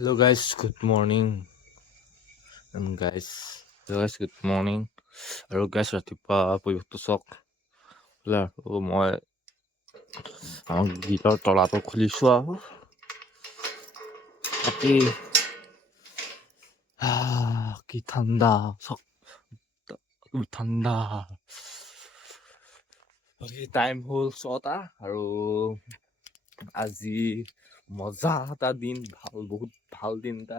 Hello guys, good morning. Guys, good morning. আৰু guys ৰাতিপুৱা পৰিৱেশটো চাওক বোলে আৰু মই গীতৰ তলাটো খুলিছো আৰু বাকী কি ঠাণ্ডা চাওক ঠাণ্ডা বাকী টাইম হ'ল 6টা আৰু আজি মজা এটা দিন বহুত ভাল দিন এটা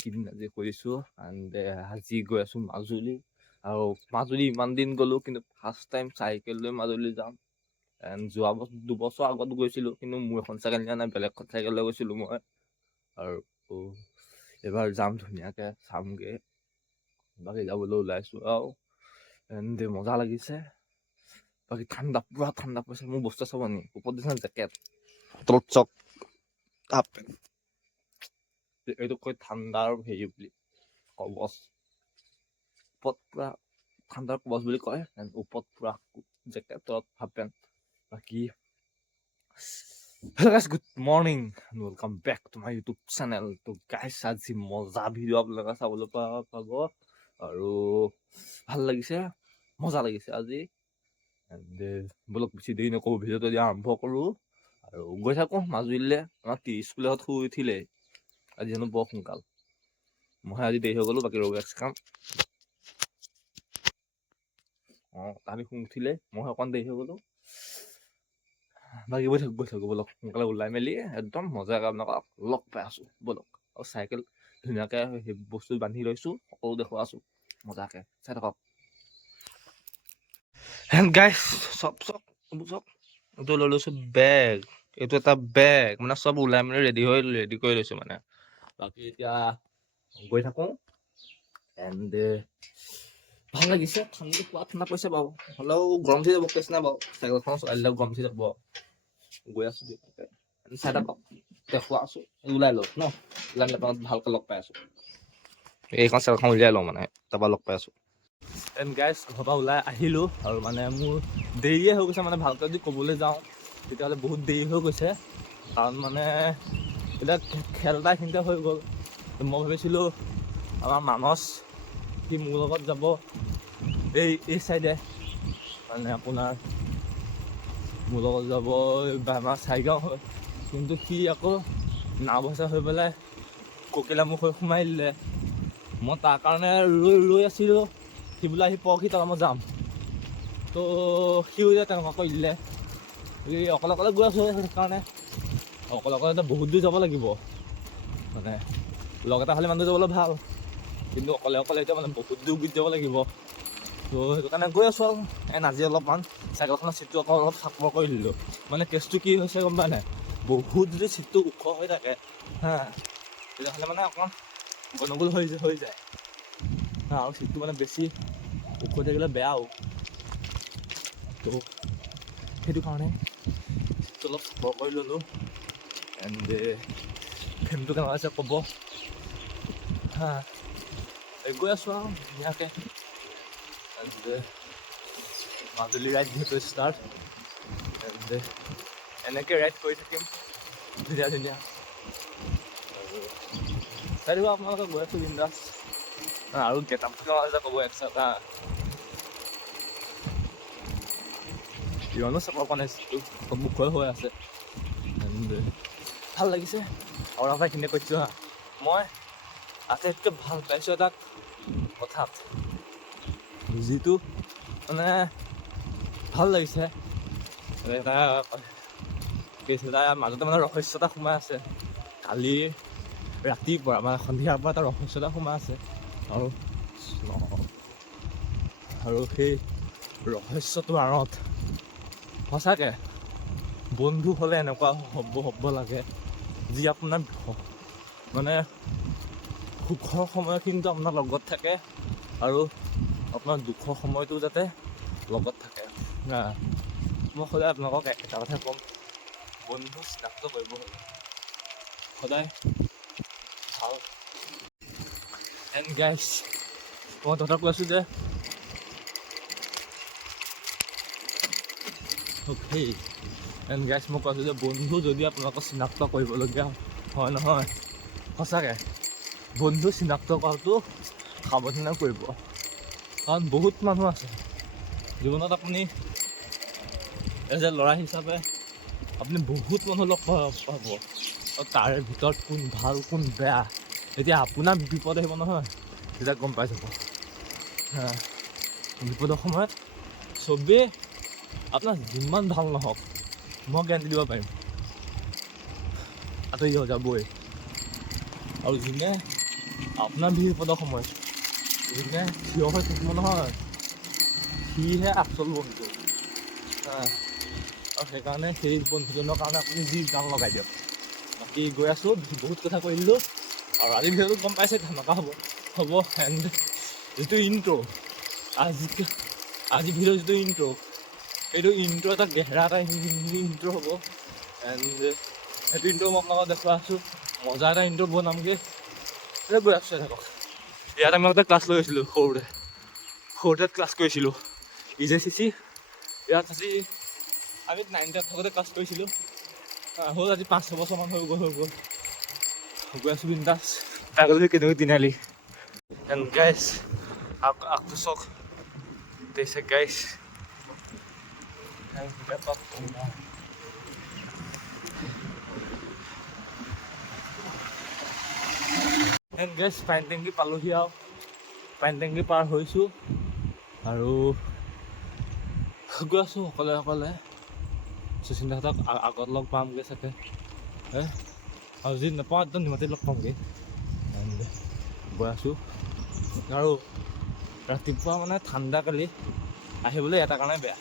কিদিন আজি কৰিছো এণ্ড আজি গৈ আছো মাজুলী আৰু মাজুলী ইমান দিন গ'লো কিন্তু ফাৰ্ষ্ট টাইম চাইকেল লৈ মাজুলী যাম এণ্ড যোৱা বছৰ 2 বছৰ আগত গৈছিলো কিন্তু মোৰ এখন চাইকেল নিয়া নাই বেলেগ চাইকেল লৈ গৈছিলো মই আৰু এবাৰ যাম ধুনীয়াকে চামগে বাকী যাবলৈ ওলাইছো আৰু এণ্ড মজা লাগিছে বাকী ঠাণ্ডা পুৰা ঠাণ্ডা পৰিছে মোৰ বস্তু চাব নি ওপৰত দিছে জেকেট তলত চক হাফ পেণ্ট এইটো কয় ঠাণ্ডাৰ হেৰি বুলি কবচ ওপৰত পুৰা ঠাণ্ডাৰ কবচ বুলি কয় ওপৰত পুৰা জেকেট তলত হাফ পেণ্ট বাকী Hello guys, good morning and welcome back to my YouTube channel. তো guys আজি মজা ভিডিঅ' আপোনালোকে চাবলৈ পাব আৰু ভাল লাগিছে মজা লাগিছে আজি বলক বেছি দেৰি নকৰোঁ ভিডিঅ'টো এতিয়া আৰম্ভ কৰোঁ আৰু গৈ থাকোঁ মাজুলীলৈ আমাৰ 30 স্কুলত শুই উঠিলে আজি হেনো বৰ সোনকাল মই আজি দেৰি হৈ গ'লো বাকী ৰ'বেক্স কাম তাহাঁতি শুই উঠিলে মই অকণ দেৰি হৈ গ'লো বাকী গৈ থাকোঁ বলক সোনকালে ওলাই মেলি একদম মজাকৈ আপোনালোকক লগ পাই আছোঁ বলক আৰু চাইকেল ধুনীয়াকৈ সেই বস্তু বান্ধি লৈছোঁ সকলো দেখুৱাই আছোঁ মজাকৈ চাই থাকক এণ্ড গাইজ চব এইটো লৈ লৈছোঁ বেগ এইটো এটা বেগ মানে চব ওলাই মেলি ৰেডি কৰি লৈছোঁ মানে বাকী এতিয়া গৈ থাকোঁ এণ্ড ভাল লাগিছে ঠাণ্ডাটো পুৰা ঠাণ্ডা পৰিছে বাৰু হ'লেও গৰম উঠি যাব কেছ নাই বাৰু চাইকেলখন চলাই দিলে গৰম উঠি যাব গৈ আছোঁ চাই থাকক দেখুওৱা আছোঁ ওলাই লওঁ ন ওলাই মেলি ভালকৈ লগ পাই আছোঁ এইখন চাইকেলখন উলিয়াই লওঁ মানে তাৰপৰা লগ পাই আছোঁ এণ্ড গাইজ ঘৰৰ পৰা ওলাই আহিলোঁ আৰু মানে মোৰ দেৰিয়ে হৈ গৈছে মানে ভালকৈ যদি ক'বলৈ যাওঁ তেতিয়াহ'লে বহুত দেৰি হৈ গৈছে কাৰণ মানে এতিয়া খেল এটা এইখিনিতে হৈ গ'ল মই ভাবিছিলোঁ আমাৰ মানস সি মোৰ লগত যাব এই চাইডে মানে আপোনাৰ মোৰ লগত যাব আমাৰ চাইগাঁও হয় কিন্তু সি আকৌ নাওবৈচা হৈ পেলাই ককিলামুখ হৈ সোমাই দিলে মই তাৰ কাৰণে ৰৈ আছিলোঁ সি বোলে আহি পৰহি তাৰ মই যাম তো সিও যে তেনেকুৱা কৰি দিলে অকলে গৈ আছোঁ সেইকাৰণে অকলে এতিয়া বহুত দূৰ যাব লাগিব মানে লগ এটা হ'লে মানুহ যাবলৈ ভাল কিন্তু অকলে এতিয়া মানে বহুত দূৰ গুচি যাব লাগিব তো সেইটো কাৰণে গৈ আছোঁ আৰু আজি অলপমান চাইকেলখনৰ চিটটো অলপ চাপৰ কৰি দিলোঁ মানে কেছটো কি হৈছে গম পাই নাই বহুত যদি চিটটো ওখ হৈ থাকে তেতিয়াহ'লে মানে অকণমান গণ্ডগোল হৈ যায় আৰু চিটটো মানে বেছি ওখ থাকিলে বেয়াও তো সেইটো কাৰণে চিটটো অলপ চাপৰ কৰি ল'লোঁ এণ্ড ফেমটো কেনেকুৱা আছে ক'ব গৈ আছোঁ আৰু ধুনীয়াকৈ মাজুলী ৰাইড যিহেতু ষ্টাৰ্ট এণ্ড এনেকৈ ৰাইড কৰি থাকিম ধুনীয়া আৰু চাই দিব আপোনালোকে গৈ আছোঁ বিন্দাছ আৰু গেটাপ আছে ক'ব এক্সট্ৰা কিয়নো চাব পৰা নাই চিটটো মুখৰ হৈ আছে এণ্ড ভাল লাগিছে আৰু আপোনাৰ এইখিনিয়ে কৈছোঁ মই আটাইতকৈ ভাল পাইছোঁ এটা কথাত যিটো মানে ভাল লাগিছে এটা মাজতে মানে ৰহস্য এটা সোমাই আছে কালি ৰাতিপুৱা মানে সন্ধিয়াৰ পৰা এটা ৰহস্য এটা সোমাই আছে আৰু সেই ৰহস্যটোৰ আঁৰত সঁচাকৈ বন্ধু হ'লে এনেকুৱা হ'ব লাগে যি আপোনাৰ মানে সুখৰ সময়খিনিতো আপোনাৰ লগত থাকে আৰু আপোনাৰ দুখৰ সময়টো যাতে লগত থাকে মই সদায় আপোনালোকক এটা কথা ক'ম বন্ধু চিনাক্ত কৰিব হ'লে সদায় ভাল এণ্ড গাইজ মই তহঁতক কৈছোঁ যে এণ্ড গাইজ মই কৈছোঁ যে বন্ধু যদি আপোনালোকক চিনাক্ত কৰিবলগীয়া হয় নহয় সঁচাকৈ বন্ধু চিনাক্ত কৰাটো সাৱধানে কৰিব, কাৰণ বহুত মানুহ আছে জীৱনত। আপুনি এজ এ ল'ৰা হিচাপে আপুনি বহুত মানুহ লগ পাব, আৰু তাৰে ভিতৰত কোন ভাল কোন বেয়া এতিয়া আপোনাৰ বিপদ আহিব নহয়, তেতিয়া গম পাই যাব। বিপদৰ সময়ত চবেই আপোনাৰ যিমান ভাল নহওক মই গেৰাণ্টি দিব পাৰিম আঁতৰি যাবই। আৰু যোনে আপোনাৰ বিপদৰ সময়ত যোনে থিয় হৈ থাকিব নহয়, সিহে আচল বন্ধু। আৰু সেইকাৰণে সেই বন্ধুজনৰ কাৰণে আপুনি যি গান লগাই দিয়ক। বাকী গৈ আছোঁ, বহুত কথা কৈ দিলোঁ, আৰু আজি ভিডিঅ'টো গম পাইছে ধমাকা হ'ব। এণ্ড যিটো ইণ্ট্ৰ' আজি ভিডিঅ'ৰ যিটো ইণ্ট্ৰ' সেইটো ইণ্ট্ৰ' এটা গেহেৰা এটা ইণ্ট্ৰ' হ'ব। এণ্ড সেইটো ইণ্ট্ৰ' মই আপোনালোকক দেখুৱাই আছোঁ, মজা এটা ইণ্ট্ৰ' বনামগৈ। গৈ আছোঁ থাকক। ইয়াত আমি আগতে ক্লাছ লৈ আছিলোঁ, সৰুতে ক্লাছ কৰিছিলোঁ EJCC। ইয়াত আজি আমি 9 10 থাকোঁতে ক্লাছ কৰিছিলোঁ। হ'ল আজি 5-6 বছৰমান হৈ গ'ল। গৈ আছোঁ বিন্দাছ। তাৰ গ'লে কেনেকৈ তিনিআলি। এণ্ড গাইজ আগটো চাওক, দিছে গাইজ। এণ্ড গাইজ পানী টেংকি পালোহি, আৰু পানী টেংকি পাৰ হৈছোঁ আৰু গৈ আছোঁ অকলে। শচীনদাহঁতক আগত লগ পামগৈ চাগে, আৰু যদি নাপাওঁ একদম নিমাতি লগ পামগৈ। গৈ আছোঁ আৰু ৰাতিপুৱা মানে ঠাণ্ডা কালি আহিবলৈ এটা কাৰণে বেয়া,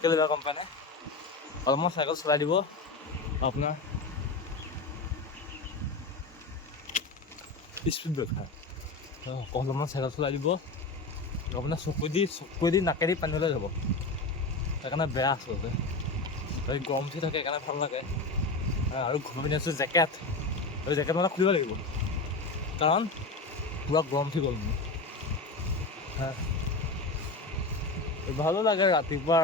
কেলৈ বেয়া গম পায় নাই? অলপমান চাইকেল চলাই দিব, আপোনাৰ স্পীড ব্ৰেকাৰ অলপমান চাইকেল চলাই দিব, আপোনাৰ চকুৱেদি নাকেদি পানী ওলাই যাব। সেইকাৰণে বেয়া আচলতে। গৰম উঠি থাকে সেইকাৰণে ভাল লাগে। আৰু ঘূৰি পিনি আছোঁ জেকেট মানে খুলিব লাগিব, কাৰণ পূৰা গৰম উঠি গ'ল মোৰ। ভালো লাগে ৰাতিপুৱা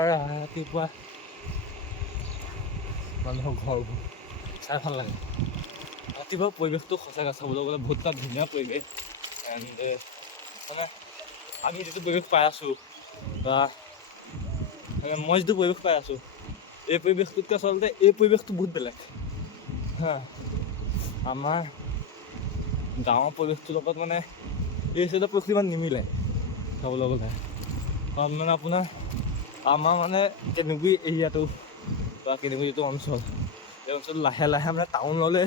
মানুহৰ ঘৰবোৰ চাই ভাল লাগে। ৰাতিপুৱা পৰিৱেশটো সঁচাকৈ চাবলৈ গ'লে বহুত এটা ধুনীয়া পৰিৱেশ। এণ্ড মানে আমি যিটো পৰিৱেশ পাই আছোঁ, বা মই যিটো পৰিৱেশ পাই আছোঁ, এই পৰিৱেশটোতকৈ আচলতে এই পৰিৱেশটো বহুত বেলেগ। আমাৰ গাঁৱৰ পৰিৱেশটোৰ লগত মানে এই চাইডৰ পৰিৱেশটো ইমান নিমিলে চাবলৈ গ'লে। কাৰণ মানে আপোনাৰ আমাৰ মানে কেনেকৈ এৰিয়াটো বা কেনেকৈ যিটো অঞ্চল, এই অঞ্চলটো লাহে মানে টাউনলৈ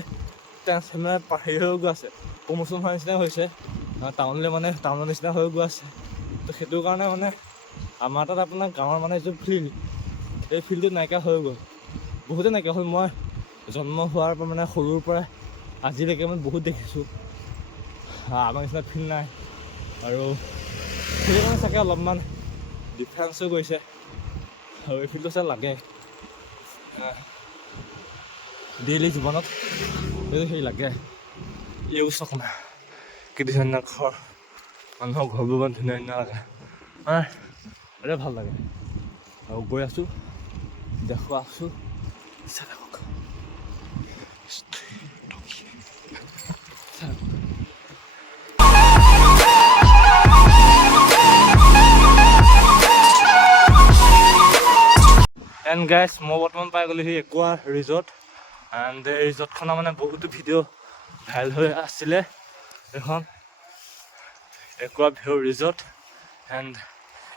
ট্ৰেন্সফৰ্মাৰ হেৰি হৈ গৈ আছে, প্ৰমোশ্যন হোৱাৰ নিচিনা হৈছে। টাউনৰ নিচিনা হৈ গৈ আছে। তো সেইটো কাৰণে মানে আমাৰ তাত আপোনাৰ গাঁৱৰ মানে যিটো ফিল্ড, এই ফিল্ডটো নাইকিয়া হৈ গ'ল, বহুতে নাইকিয়া হ'ল। মই জন্ম হোৱাৰ পৰা মানে সৰুৰ পৰা আজিলৈকে মানে বহুত দেখিছোঁ আমাৰ নিচিনা ফিল্ড নাই। আৰু সেইকাৰণে চাগে অলপমান ডিফাৰেঞ্চ হৈ গৈছে, আৰু এই ফিল্ডটো চাগে লাগে ডেইলি জীৱনত, সেই লাগে। এই চাওক না কি ধুনীয়া ঘৰ, মানুহৰ ঘৰবোৰ ইমান ধুনীয়া লাগে, এনে ভাল লাগে। আৰু গৈ আছোঁ, দেখুৱাই আছোঁ, চাই থাকক। এণ্ড গাইজ মই বৰ্তমান পাই গ'লোহি একুৱা ৰিজৰ্ট। এণ্ড এই ৰিজৰ্টখনৰ মানে বহুতো ভিডিঅ' ভাইৰেল হৈ আছিলে, এখন একুৱা ভিউ ৰিজৰ্ট। এণ্ড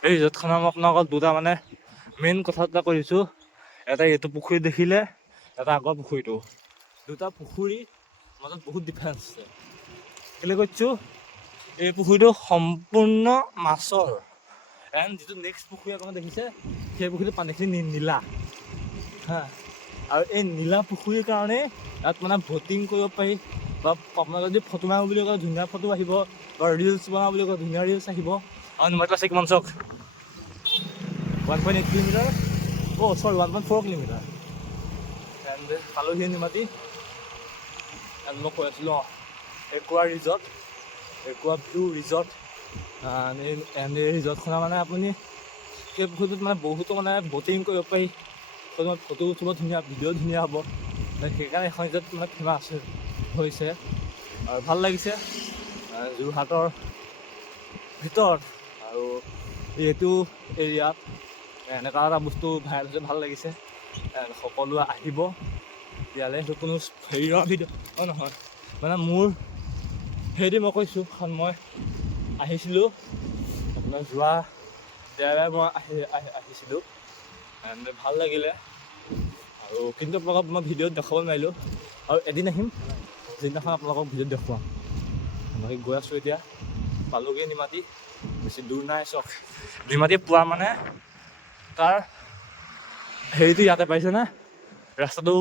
এই ৰিজৰ্টখনৰ মই আপোনালোকক দুটা মানে মেইন কথা দুটা কৈ দিছোঁ। এটা এইটো পুখুৰী দেখিলে, এটা আগৰ পুখুৰীটো, দুটা পুখুৰীৰ মাজত বহুত ডিফাৰেঞ্চ আছে। কেলৈ কৈছোঁ, এই পুখুৰীটো সম্পূৰ্ণ মাছৰ। এণ্ড যিটো নেক্সট পুখুৰী আপোনালোকে দেখিছে, সেই পুখুৰীটো পানীখিনি নীলা। আৰু এই নীলা পুখুৰীৰ কাৰণে ইয়াত মানে ব'টিং কৰিব পাৰি, বা আপোনালোকে যদি ফটো মাৰোঁ বুলি কয় ধুনীয়া ফটো আহিব, বা ৰিলচ বনাওঁ বুলি কয় ধুনীয়া ৰিলচ আহিব। আৰু নিমাতী আছে কিমান চাওক, 1.8 কিলোমিটাৰ, 1.4 কিলোমিটাৰ। এণ্ড পালোহি নিমাতী। এণ্ড মই কৈ আছিলোঁ aqua resort, aqua view resort. And এই ৰিজৰ্টখনৰ মানে আপুনি সেই পুখুৰীটোত মানে বহুতো মানে ব'টিং কৰিব পাৰি, ফটো উঠিব ধুনীয়া, ভিডিঅ' ধুনীয়া হ'ব। সেইকাৰণে এখন ৰিজৰ্ট মানে ফেমাছ হৈছে। আৰু ভাল লাগিছে যোৰহাটৰ ভিতৰত আৰু এইটো এৰিয়াত এনেকুৱা এটা বস্তু ভাইৰেল হৈছে, ভাল লাগিছে। সকলোৱে আহিব ইয়ালৈ। সেইটো কোনো হেৰিৰ ভিডিঅ' নহয়, মানে মোৰ হেৰি মই কৈছোঁ, কাৰণ মই আহিছিলোঁ আপোনাৰ যোৱা দেওবাৰে মই আহিছিলোঁ, ভাল লাগিলে। আৰু কিন্তু আপোনালোকক মই ভিডিঅ'ত দেখাব নোৱাৰিলোঁ, আৰু এদিন আহিম যিদিনাখন আপোনালোকক ভিডিঅ'ত দেখুৱাম। আমি গৈ আছোঁ এতিয়া, পালোগৈ নিমাতী, বেছি দূৰ নাই। চক নিমাতী পোৱা মানে তাৰ হেৰিটো ইয়াতে পাইছেনে, ৰাস্তাটো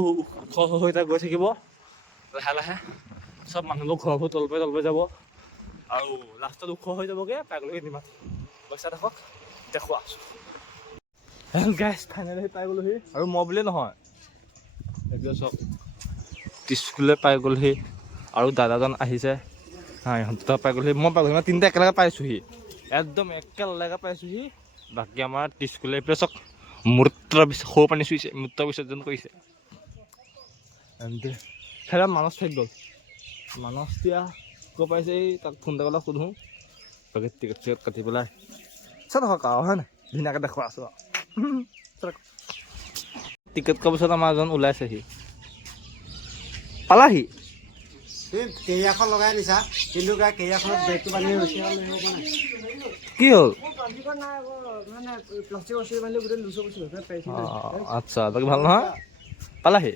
ওখ হৈ গৈ থাকিব লাহে লাহে, চব মানুহবোৰ ঘৰবোৰ তলপে যাব আৰু লাষ্টত ওখ হৈ যাবগৈ, পাইগ'লোগৈ নিমাতী। পইচা দেখক দেখুওৱা আছোঁ। গাইছ ফাইনেলি পাই গ'লোহি, আৰু মই বুলিয়ে নহয়, এইবিলাক চব স্কুললৈ পাই গ'লহি, আৰু দাদাজন আহিছে, ইহঁত পাই গ'লহি, মই পাই গ'লহি, মই তিনিটা একেলগে পাইছোঁহি, একদম একেলগে পাইছোঁহি। বাকী আমাৰ স্কুলে এইফালে চক সৰু পানী চুইছে, মূত্ৰ বিসৰ্জন কৰিছে। সেইটা মানস ঠাইত গ'ল, মানস এতিয়া ক'ব পাৰিছে, এই তাক ফোন এটা কৰিলে সোধোঁ, বাকী টিকেট চিকেট কাটি পেলাই চাই থাকক আৰু, হয় নাই, ধুনীয়াকৈ দেখুৱাই আছোঁ আৰু। টিকেট কৰাৰ পিছত আমাৰ এজন ওলাইছেহি, পালাহি। কেৰিয়াখন লগাই দিছা, কিন্তু কেৰিয়াখনত বেগটো বান্ধি ৰছী কি হ'ল? আচ্ছা, বাকী ভাল নহয়? পালাহি?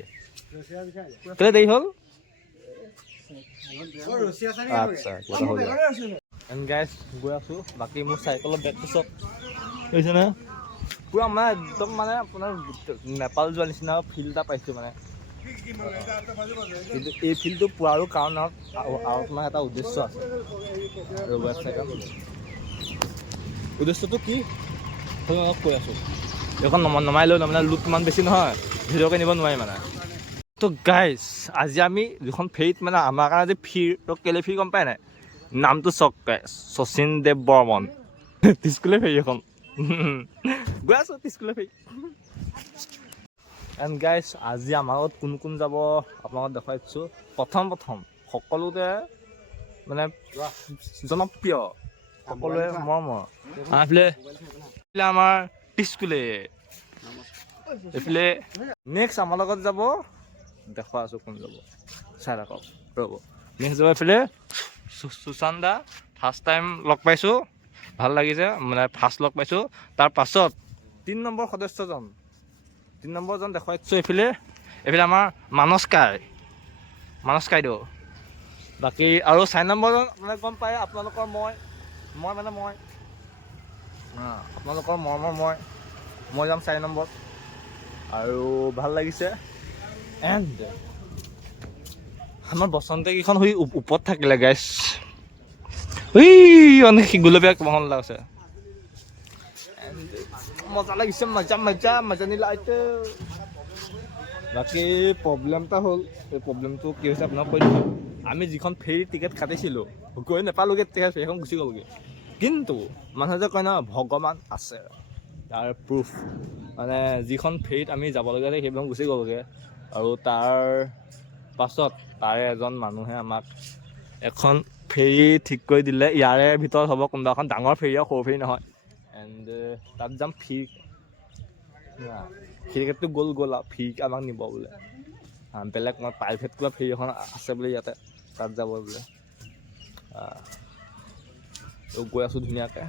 কেলে দেৰি হ'ল? আচ্ছা, গাইছ গৈ আছোঁ। বাকী মোৰ চাইকেলৰ বেগটো চব বুজিছেনে, পুৰা মানে একদম মানে আপোনাৰ নেপাল যোৱা নিচিনা ফিল এটা পাইছোঁ মানে। কিন্তু এই ফিল্ডটো পোৱাৰো কাৰণ আৰু তোমাৰ এটা উদ্দেশ্য আছে। উদ্দেশ্যটো কি মই কৈ আছোঁ, এইখন নমাই লৈ মানে লুট ইমান বেছি নহয়, ভিডিঅ'কে নিব নোৱাৰি মানে। তো গাইজ আজি আমি যিখন ফেৰীত মানে আমাৰ কাৰণে যে ফিৰ কেলে ফিৰ গম পাই নাই, নামটো চক শচীন দেৱ বৰ্মন, স্কুলে ফেৰী এখন। গৈ আছোঁ স্কুলে ফেৰী। এণ্ড গাইজ আজি আমাৰ লগত কোন কোন যাব আপোনালোকক দেখুৱাই দিছোঁ। প্ৰথম সকলোতে মানে জনপ্ৰিয়, সকলোৱে মৰমৰ এইফালে আমাৰ স্কুলে, এইফালে নেক্সট আমাৰ লগত যাব, দেখুৱাই আছোঁ কোন যাব, চাই থাকক ৰ'ব। নেক্সট যাব এইফালে সুশান্ত দা, ফাৰ্ষ্ট টাইম লগ পাইছোঁ, ভাল লাগিছে, মানে ফাৰ্ষ্ট লগ পাইছোঁ। তাৰ পাছত 3 নম্বৰ সদস্যজন, 3 নম্বৰজন দেখুৱাই দিছোঁ। এইফালে আমাৰ মানস কাইদেউ। বাকী আৰু 4 নম্বৰজন মানে গম পায়, আপোনালোকৰ মই আপোনালোকৰ মই যাম 4 নম্বৰত, আৰু ভাল লাগিছে। এণ্ড আমাৰ বসন্তে কেইখন হৈ ওপৰত থাকিলে গাইছ, অনেক গুলপীয়া মহল আছে, মজা লাগিছে, মজা নিলা। বাকী প্ৰব্লেম এটা হ'ল, এই প্ৰব্লেমটো কি হৈছে আপোনাক কৈ দিছোঁ। আমি যিখন ফেৰী টিকেট কাটিছিলোঁ গৈ নাপালোগৈ, ফেৰীখন গুচি গ'লগৈ। কিন্তু মানুহে যে কয় ন ভগৱান আছে, তাৰ প্ৰুফ মানে যিখন ফেৰীত আমি যাবলগীয়া থাকে সেইখন গুচি গ'লগৈ। আৰু তাৰ পাছত তাৰে এজন মানুহে আমাক এখন ফেৰী ঠিক কৰি দিলে, ইয়াৰে ভিতৰত হ'ব কোনোবা এখন ডাঙৰ ফেৰী আৰু সৰু ফেৰী নহয়। এণ্ড তাত যাম, ফ্ৰীকেটটো গ'ল আৰু ফ্ৰীকে আমাক নিব বোলে, বেলেগ মই প্ৰাইভেট কিবা ফেৰী এখন আছে বোলে ইয়াতে, তাত যাব বোলে। গৈ আছোঁ ধুনীয়াকৈ,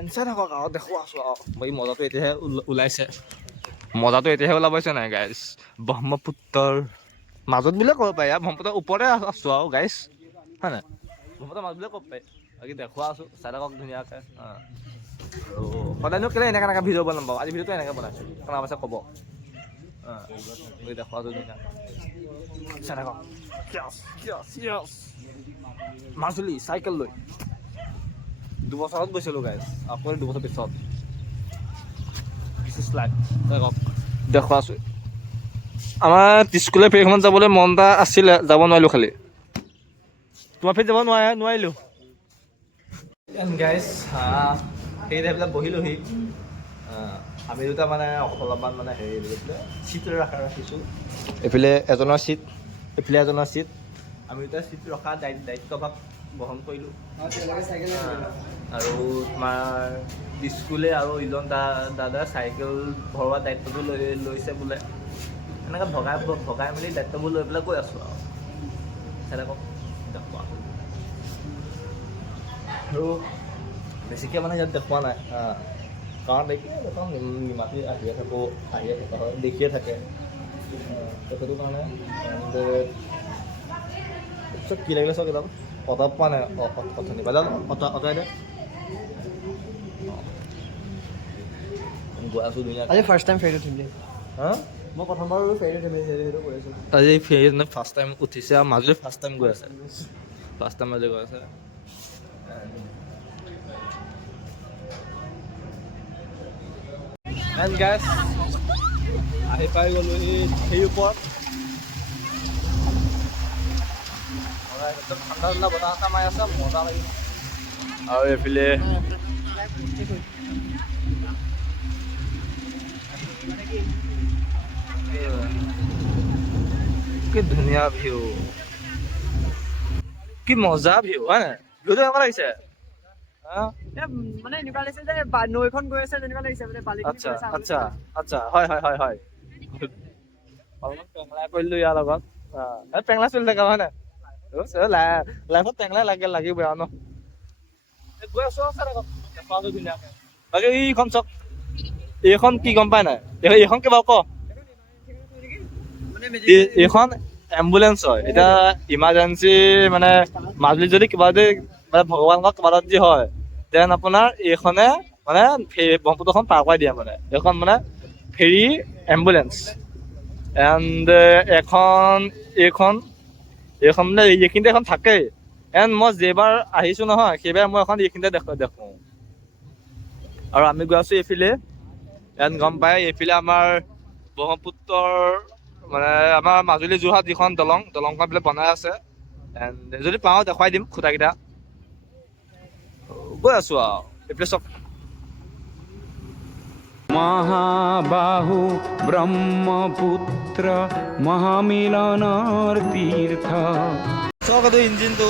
এনচাৰ থাকক আৰু দেখুৱাই আছোঁ আৰু। এই মজাটো এতিয়াহে ওলাইছে, ওলাব হৈছে নাই গাইজ। ব্ৰহ্মপুত্ৰৰ মাজত বুলিয়ে ক'ব পাৰি, ব্ৰহ্মপুত্ৰৰ ওপৰতে আছোঁ আৰু গাইজ, হয় নাই, ব্ৰহ্মপুত্ৰৰ মাজত বুলিয়ে ক'ব পাৰি। বাকী দেখুৱাই আছোঁ, চাই থাকক ধুনীয়াকৈ। আৰু সদায়নো কেলৈ এনেকৈ ভিডিঅ' বনাম বাৰু, আজি ভিডিঅ'টো এনেকৈ বনাইছোঁ, কাৰণ পাছে ক'ব। দেখুৱাই আছোঁ ধুনীয়াকৈ, চাই থাকক। মাজুলী চাইকেল লৈ 2 বছৰত গৈছিলোঁ গাইজ, আকৌ 2 বছৰ পিছত দেখুৱাই আছোঁ। আমাৰ স্কুলীয়া ফেৰীখনত যাবলৈ মন এটা আছিলে, যাব নোৱাৰিলোঁ খালি। তোমাৰ ফেৰীত যাব নোৱাৰিলোঁ গাইজ। ফেৰীত এইবিলাক বহিলোহি, আমি দুটা মানে অলপমান মানে চিট ৰাখিছোঁ। এইফালে এজনৰ চিট, এইফালে এজনৰ চিট, আমি এতিয়া চিট ৰখা দায়িত্বভাগ গ্ৰহণ কৰিলোঁ। চাইকেল আৰু তোমাৰ স্কুলে আৰু ইজন দাদাই চাইকেল ভৰোৱা দায়িত্বটো লৈছে বোলে। এনেকৈ ভগাই মেলি দায়িত্ববোৰ লৈ পেলাই গৈ আছোঁ আৰু চাই থাকক দেখুৱা। আৰু বেছিকৈ মানে ইয়াত দেখুওৱা নাই কাৰণ দেখোন মাটি আহিয়ে থকা হয়, দেখিয়ে থাকে। সেইটো কাৰণে চব কি লাগিলে চব একদম অঁতাব পোৱা নাই অথনি বাইদেউ অঁতাই দে। গৈ আছোঁ ধুনীয়াকৈ। আজি ফাৰ্ষ্ট টাইম ফেৰীত উঠিম দেই। হা মই প্ৰথমবাৰ ফেৰীত উঠিম সেইটো কৰি আছোঁ। আজি ফেৰীত ফাৰ্ষ্ট টাইম উঠিছে আৰু মাজুলী ফাৰ্ষ্ট টাইম গৈ আছে। ফাৰ্ষ্ট টাইম মাজুলী গৈ আছে। এণ্ড গাইছ আহি পাই গ'লোঁ সেই ওপৰত। একদম ঠাণ্ডা ঠাণ্ডা বতাহ এটা মাৰি আছে, মজা লাগিছে। আৰু এইফালে কি ধুনীয়া ভিউ, কি মজা ভিউ হয় নাই? ভিউটো কেনেকুৱা লাগিছে? মানে এনেকুৱা লাগিছে যে নৈখন গৈ আছে তেনেকুৱা লাগিছে মানে বালি। আচ্ছা আচ্ছা আচ্ছা, হয় হয় হয় হয়। অলপমান পেংলা কৰিলোঁ ইয়াৰ লগত। পেংলা চলি থাকে হয় নাই? লাইফত পেংলা লাগিবই আৰু ন। গৈ আছোঁ আৰু ধুনীয়াকৈ। বাকী এইখন চক, এইখন কি গম পাই নাই? এইখন কিবা ক এইখন এম্বুলেঞ্চ হয়। এতিয়া ইমাৰ্জেঞ্চি মানে মাজুলীত যদি কিবা যদি মানে ভগৱানৰ কিবা এটা যদি হয়, দেন আপোনাৰ এইখনে মানে ব্ৰহ্মপুত্ৰখন পাৰ কৰাই দিয়ে মানে। এইখন মানে ফেৰী এম্বুলেঞ্চ। এণ্ড এইখন মানে এইখিনিতে এখন থাকেই। এণ্ড মই যেইবাৰ আহিছোঁ নহয় সেইবাৰ মই এখন এইখিনিতে দেখোঁ। আৰু আমি গৈ আছোঁ এইফালে। এণ্ড গম পাই এইফালে আমাৰ ব্ৰহ্মপুত্ৰৰ মানে আমাৰ মাজুলী যোৰহাট যিখন দলংখন বোলে বনাই আছে। এণ্ড যদি পাওঁ দেখুৱাই দিম খুঁটাকেইটা। গৈ আছোঁ আৰু এইফালে চক। মহাবাহু ব্ৰহ্মপুত্ৰ মহামিলনৰ তীৰ্থ। চক এইটো ইঞ্জিনটো।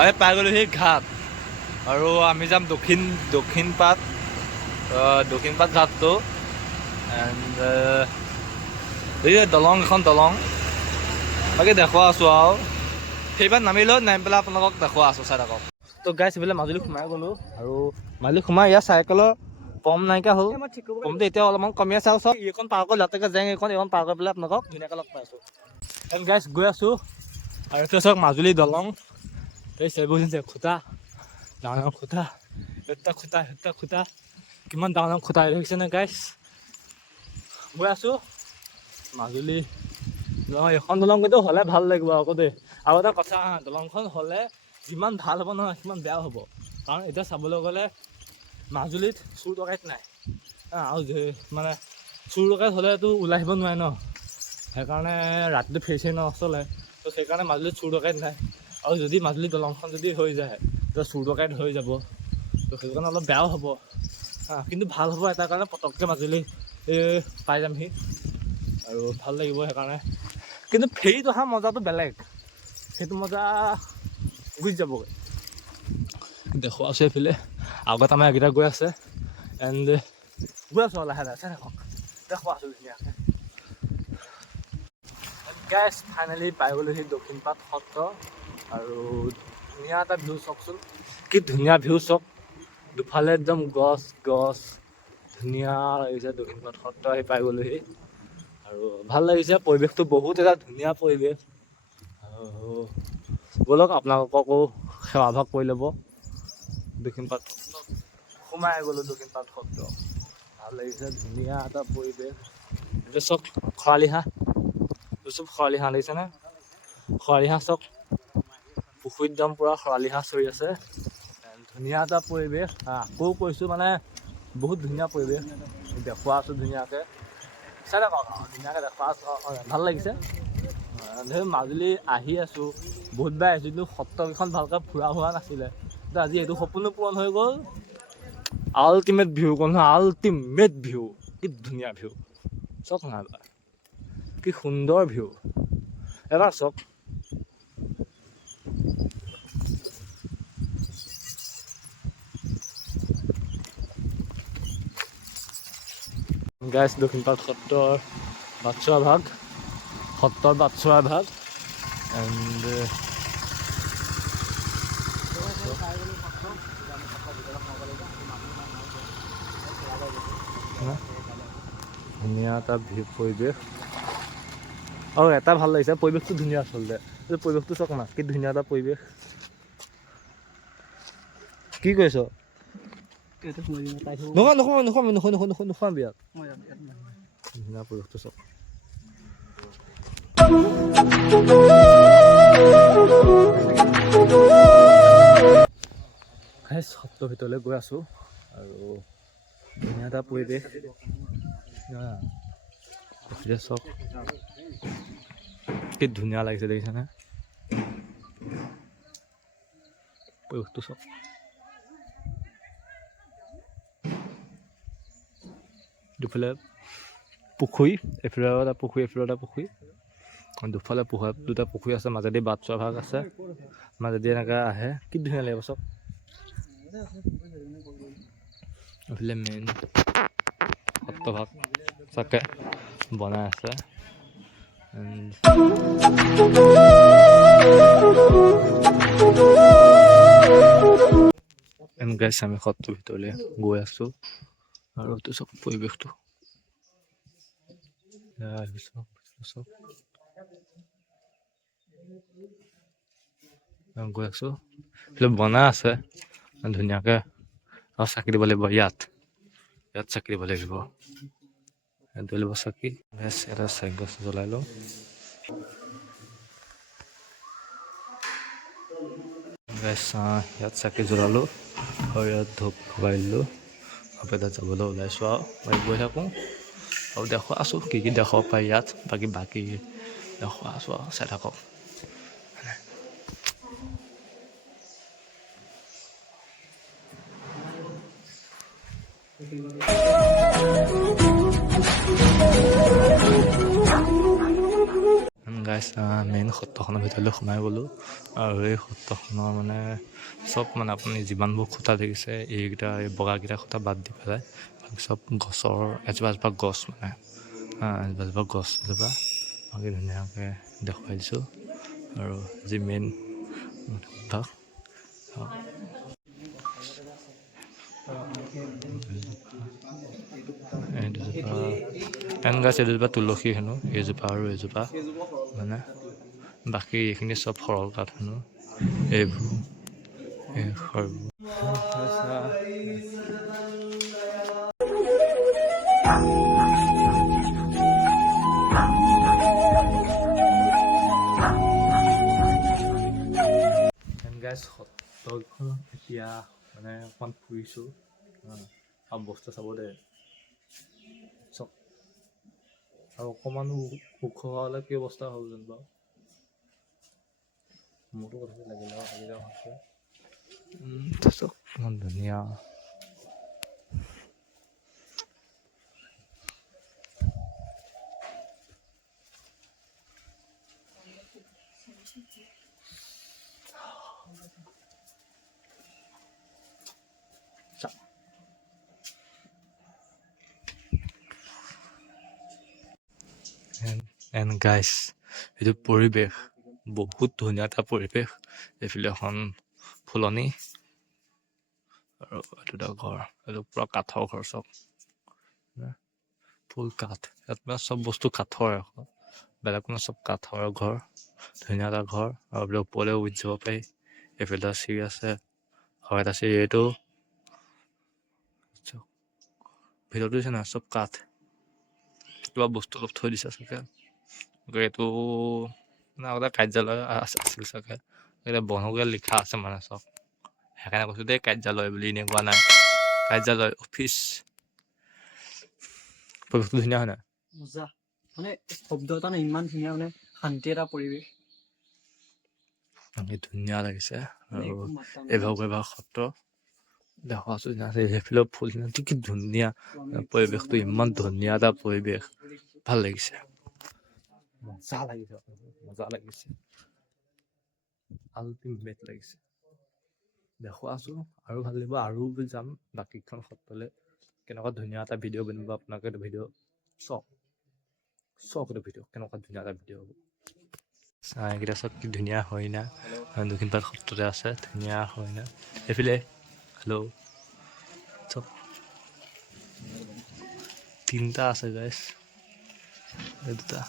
আমি পাই গ'লোঁ সেই ঘাট আৰু আমি যাম দক্ষিণ পাট ঘাটটো। এণ্ড এই দলং এখন বাকী দেখুওৱা আছোঁ আৰু সেইবাৰ নামি পেলাই আপোনালোকক দেখুওৱা আছোঁ চাই থাকক। তো গাইছ এইফালে মাজুলী সোমাই গ'লোঁ আৰু মাজুলী সোমাই ইয়াৰ চাইকেলৰ পম নাইকিয়া হ'ল। পমটো এতিয়া অলপমান কমি আছে আৰু চব এইখন পাৰ কৰি লাটেকে জেং এইখন পাৰ কৰি পেলাই আপোনালোকক ধুনীয়াকৈ লগ পাই আছোঁ। এণ্ড গাইছ গৈ আছোঁ আৰু এইফালে চাওক মাজুলী দলং। এই চেগুনছে খুঁটা, ডাঙৰ খুঁটা, এটা খুঁটা কিমান ডাঙৰ খুঁটা দেখিছেনে গাইছ? গৈ আছোঁ মাজুলী দলং। এখন দলং কিন্তু হ'লে ভাল লাগিব আকৌ দেই। আৰু এটা কথা, দলংখন হ'লে যিমান ভাল হ'ব নহয় সিমান বেয়া হ'ব। কাৰণ এতিয়া চাবলৈ গ'লে মাজুলীত চুৰ ডকাইত নাই আৰু মানে চুৰ ডকাইত হ'লেতো ওলাই আহিব নোৱাৰে ন। সেইকাৰণে ৰাতিটো ফেৰি নচলে। তো সেইকাৰণে মাজুলীত চুৰ ডকাইত নাই। আৰু যদি মাজুলী দলংখন যদি হৈ যায় তেতিয়া চুৰ ডকাইত হৈ যাব। তো সেইটো কাৰণে অলপ বেয়াও হ'ব কিন্তু ভাল হ'ব এটা কাৰণে পটককৈ মাজুলী পাই যামহি আৰু ভাল লাগিব সেইকাৰণে। কিন্তু ফেৰীত অহা মজাটো বেলেগ, সেইটো মজা গুচি যাবগৈ। দেখুওৱা আছে এইফালে আগত আমাৰ এইকেইটা গৈ আছে। এণ্ড গৈ আছোঁ লাহে লাহে চাই থাকক, দেখুওৱা আছোঁ ধুনীয়াকৈ। গাইছ ফাইনেলি পাই গ'লোহি দক্ষিণ পাট সত্ৰ। আৰু ধুনীয়া এটা ভিউ চাওকচোন, কি ধুনীয়া ভিউ চাওক। দুফালে একদম গছ ধুনীয়া লাগিছে। দক্ষিণ পাট সত্ৰ আহি পাই গ'লোহি আৰু ভাল লাগিছে। পৰিৱেশটো বহুত এটা ধুনীয়া পৰিৱেশ। আৰু ব'লক আপোনালোককো সেৱাভাগ কৰি ল'ব। দক্ষিণ পাট সত্ৰ সোমাই গ'লোঁ। দক্ষিণ পাট সত্ৰ ভাল লাগিছে, ধুনীয়া এটা পৰিৱেশ। এইটো চব খৰালি হাঁহ, চব খৰালি হাঁহ লাগিছেনে? খৰালি হাঁহ চব পুখুৰীত একদম পূৰা খৰালি হাঁহ চৰি আছে। ধুনীয়া এটা পৰিৱেশ। আকৌ কৈছোঁ মানে বহুত ধুনীয়া পৰিৱেশ। দেখুওৱা আছোঁ ধুনীয়াকৈ চাই থাকক আৰু ধুনীয়াকৈ দেখুওৱা আছোঁ। ভাল লাগিছে। মাজুলী আহি আছোঁ বহুতবাৰ আহিছোঁ কিন্তু সত্ৰকেইখন ভালকৈ ফুৰা হোৱা নাছিলে। কিন্তু আজি এইটো সপোনো পূৰণ হৈ গ'ল। আল্টিমেট ভিউ ক'ল নহয়, আল্টিমেট ভিউ, কি ধুনীয়া ভিউ চাওক না। কি সুন্দৰ ভিউ এবাৰ চাওক গাইছ দক্ষিণপাট সত্ৰৰ বাটচৰা ভাগ সত্ৰৰ বাটচৰা ভাগ এণ্ড ধুনীয়া এটা পৰিৱেশ আৰু এটা ভাল লাগিছে পৰিৱেশটো ধুনীয়া আচলতে পৰিৱেশটো চাওক না কি ধুনীয়া এটা পৰিৱেশ কি কৈছ নোখোৱাবি ইয়াত ধুনীয়া পৰিৱেশটো চাওক সত্ৰৰ ভিতৰলৈ গৈ আছোঁ আৰু ধুনীয়া এটা পৰিৱেশ চাওক কি ধুনীয়া লাগিছে দেখিছেনে পৰিৱেশটো চাওক দুফালে পুখুৰী এফালে এটা পুখুৰী এফালে এটা পুখুৰী দুফালে দুটা পুখুৰী আছে মাজেদি বাটচৰা ভাগ আছে মাজেদি এনেকৈ আহে কি ধুনীয়া লাগিব চাওক এইফালে মেইন সত্ৰভাগ চাকে বনাই আছে গাইছ আমি সত্ৰৰ ভিতৰলৈ গৈ আছোঁ আৰু এইটো চাওক পৰিৱেশটো গৈ আছোঁ বনাই আছে ধুনীয়াকৈ আৰু চাকি দিব লাগিব ইয়াত চাকি দিব লাগিব ইয়াত দিব চাকি এটা চাকি গছ জ্বলাই লওঁ ইয়াত চাকি জ্বলালোঁ আৰু ইয়াত ধূপ লগাই দিলোঁ আৰু তাত যাবলৈ ওলাইছোঁ আৰু গৈ থাকোঁ আৰু দেখুৱাই আছোঁ কি দেখাব পাৰি ইয়াত বাকী দেখুৱাই আছোঁ আৰু চাই থাকক গাইছ মেইন সত্ৰখনৰ ভিতৰলৈ সোমাই গ'লোঁ আৰু এই সত্ৰখনৰ মানে চব মানে আপুনি যিমানবোৰ খুঁটা দেখিছে এইকেইটা এই বগাকেইটা খুঁটা বাদ দি পেলাই চব গছৰ এজোপা গছ মানে এজোপা গছ এজোপা বাকী ধুনীয়াকৈ দেখুৱাই দিছোঁ আৰু যি মেইন ভাগ গাছ এজোপা তুলসী হেনো এইজোপা আৰু এইজোপা মানে বাকী এইখিনি চব সৰল কাঠ হেনো এইবোৰ গাইছ সত্ৰখন এতিয়া মানে অকণমান ফুৰিছোঁ আৰু বস্তু চাব দে চব আৰু অকণমান ওখ হ'লে কি অৱস্থা হ'ল যেন বাৰু মোৰতো কথা লাগিলে চব ইমান ধুনীয়া এণ্ড গাইছ এইটো পৰিৱেশ বহুত ধুনীয়া এটা পৰিৱেশ এইফালে এখন ফুলনি আৰু এইটো এটা ঘৰ এইটো পূৰা কাঠৰ ঘৰ চব ফুল কাঠ ইয়াত মানে চব বস্তু কাঠৰ বেলেগ মানে চব কাঠৰ ঘৰ ধুনীয়া এটা ঘৰ আৰু এইবিলাক ওপৰলৈ উঠি যাব পাৰি এইফালে চিৰি আছে আৰু এটা চিৰি এইটো ভিতৰতো দিছে নাই চব কাঠ কিবা বস্তু অলপ থৈ দিছে চাগে এইটো মানে আগতে কাৰ্যালয় আছিল চাগে এতিয়া বনকে লিখা আছে মানে চব সেইকাৰণে কৈছোঁ দেই কাৰ্যালয় বুলি এনেকুৱা নাই কাৰ্যালয় অফিচ পৰিৱেশটো ধুনীয়া হয় নাই মজা মানে শব্দ এটা নাই ইমান ধুনীয়া মানে শান্তি এটা পৰিৱেশ ধুনীয়া লাগিছে আৰু এভাগ সত্ৰ দেখা আছোঁ সেইফালেও ফুল কি ধুনীয়া পৰিৱেশটো ইমান ধুনীয়া এটা পৰিৱেশ ভাল লাগিছে মজা লাগিছে মজা লাগিছে আল্টিমেট লাগিছে দেখুৱাছো আৰু ভাল লাগিব আৰু যাম বাকীখন সত্ৰলৈ কেনেকুৱা ধুনীয়া এটা ভিডিঅ' বনিব আপোনালোকে এইটো ভিডিঅ' চাওক এইটো ভিডিঅ' কেনেকুৱা ধুনীয়া এটা ভিডিঅ' হ'ব এইকেইটা চব কি ধুনীয়া হৰিণা দক্ষিণপাট সত্ৰতে আছে ধুনীয়া হৰিণা এইফালে হেল্ল' চব 3টা আছে গাইছ এই 2টা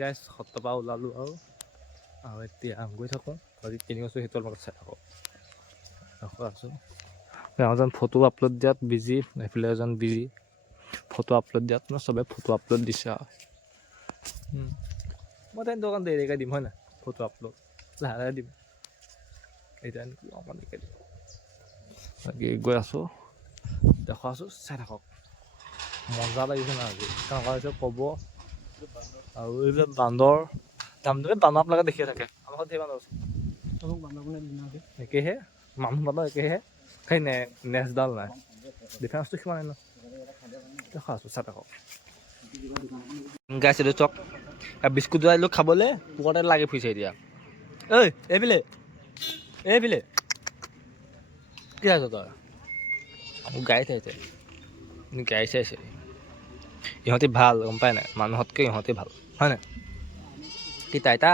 গাইছ সত্ৰৰ পৰা ওলালোঁ আৰু এতিয়া গৈ থাকোঁ আজি কিনি আছোঁ সেইটো লগত চাই থাকোঁ আছোঁ এজন ফটো আপলোড দিয়াত বিজি এইফালে এজন বিজি ফটো আপলোড দিয়াত ন চবে ফটো আপলোড দিছে আৰু মই তাই দোকান দেৰিকৈ দিম হয় নাই ফটো আপলোড লাহে লাহে দিম এতিয়া অকণমান দেৰিকৈ দিম বাকী গৈ আছোঁ দেখুৱাইছোঁ চাই থাকক মজা লাগিছে না আজি কেনেকুৱা হৈছে ক'ব আৰু এইবিলাক বান্দৰ বান্দৰ আপোনালোকে দেখিয়ে থাকে আমাৰ ঘৰত ধেৰ বান্দৰ আছে চবক বান্ধাবনে দিনাকে একেহে মানুহ বান্দৰ একেহে সেই নেজডাল নাই ডিফাৰেঞ্চটো সিমানে ন দেখুৱাইছোঁ চাই থাকক গাইছে চক বিস্কুট আহিলোঁ খাবলৈ পুকতে লাগি ফুৰিছে এতিয়া ঐ এইফালে কি আছ তই গাড়ী চাইছে গাড়ী চাইছে ইহঁতি ভাল গম পাই নাই মানুহতকৈ ইহঁতি ভাল হয় নাই কি তাইতা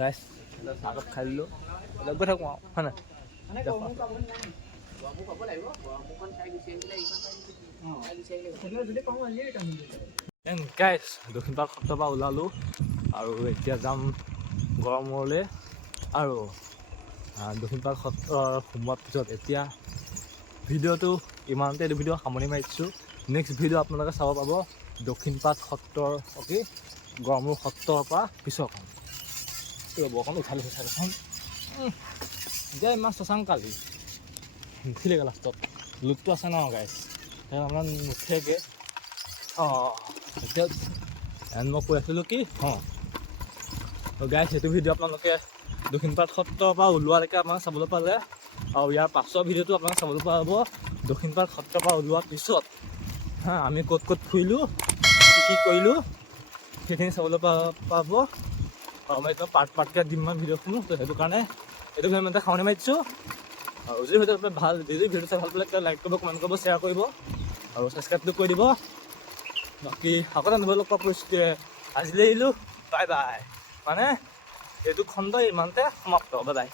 গাইছ চাহকাপ খাই দিলোঁ গৈ থাকোঁ আৰু হয় নাই গাইছ দক্ষিণপাট সত্ৰৰ পৰা ওলালোঁ আৰু এতিয়া যাম গড়মূৰলৈ আৰু দক্ষিণপাট সত্ৰৰ সোমোৱাৰ পিছত এতিয়া ভিডিঅ'টো ইমানতে এইটো ভিডিঅ' সামৰণি মাৰিছোঁ নেক্সট ভিডিঅ' আপোনালোকে চাব পাব দক্ষিণপাট সত্ৰৰ গড়মূৰ সত্ৰৰ পৰা পিছৰখন ৰ'ব অকণ উঠালোঁ এতিয়া ইমান শশাংক কালি নুঠিলেগৈ লাষ্টত লুকটো আছে ন গাইছ আপোনাৰ নুঠেগৈ এতিয়া মই কৈ আছিলোঁ কি গাইছ সেইটো ভিডিঅ' আপোনালোকে দক্ষিণপাট সত্ৰৰ পৰা ওলোৱালৈকে আপোনালোকে চাবলৈ পালে আৰু ইয়াৰ পাছৰ ভিডিঅ'টো আপোনালোকে চাবলৈ পোৱা হ'ব দক্ষিণপাট সত্ৰৰ পৰা ওলোৱাৰ পিছত আমি ক'ত ক'ত ফুৰিলোঁ কি কৰিলোঁ সেইখিনি চাবলৈ পাব আৰু মই একদম পাৰ্টকৈ দিম মই ভিডিঅ'খনো তো সেইটো কাৰণে এইটো ভিডিঅ' মই সামৰণি মাৰিছোঁ আৰু যদি ভিডিঅ'টো ভাল যদি ভিডিঅ'টো চাই ভাল পালে লাইক কৰিব কমেণ্ট কৰিব শ্বেয়াৰ কৰিব আৰু ছাবস্ক্ৰাইবটো কৰি দিব বাকী আকৌ এটা নতুন লগ পোৱা পৰিস্থিতিৰে আজিলৈ আহিলোঁ বাই বাই মানে এইটো খণ্ড ইমানতে সমাপ্ত বাই বাই